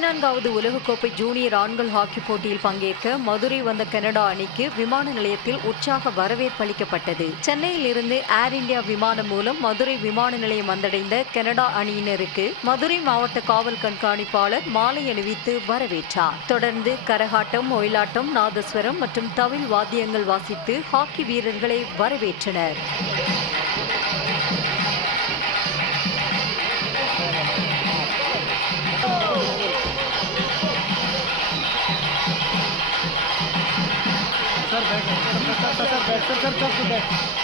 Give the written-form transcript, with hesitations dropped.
14வது உலகக்கோப்பை ஜூனியர் ஆண்கள் ஹாக்கி போட்டியில் பங்கேற்க மதுரை வந்த கனடா அணிக்கு விமான நிலையத்தில் உற்சாக வரவேற்பு அளிக்கப்பட்டது. சென்னையில் இருந்து ஏர் இந்தியா விமானம் மூலம் மதுரை விமான நிலையம் வந்தடைந்த கனடா அணியினருக்கு மதுரை மாவட்ட காவல் கண்காணிப்பாளர் மாலை அணிவித்து வரவேற்றார். தொடர்ந்து கரகாட்டம், ஒயிலாட்டம், நாதஸ்வரம் மற்றும் தவில் வாத்தியங்கள் வாசித்து ஹாக்கி வீரர்களை வரவேற்றனர். सर बैठ सर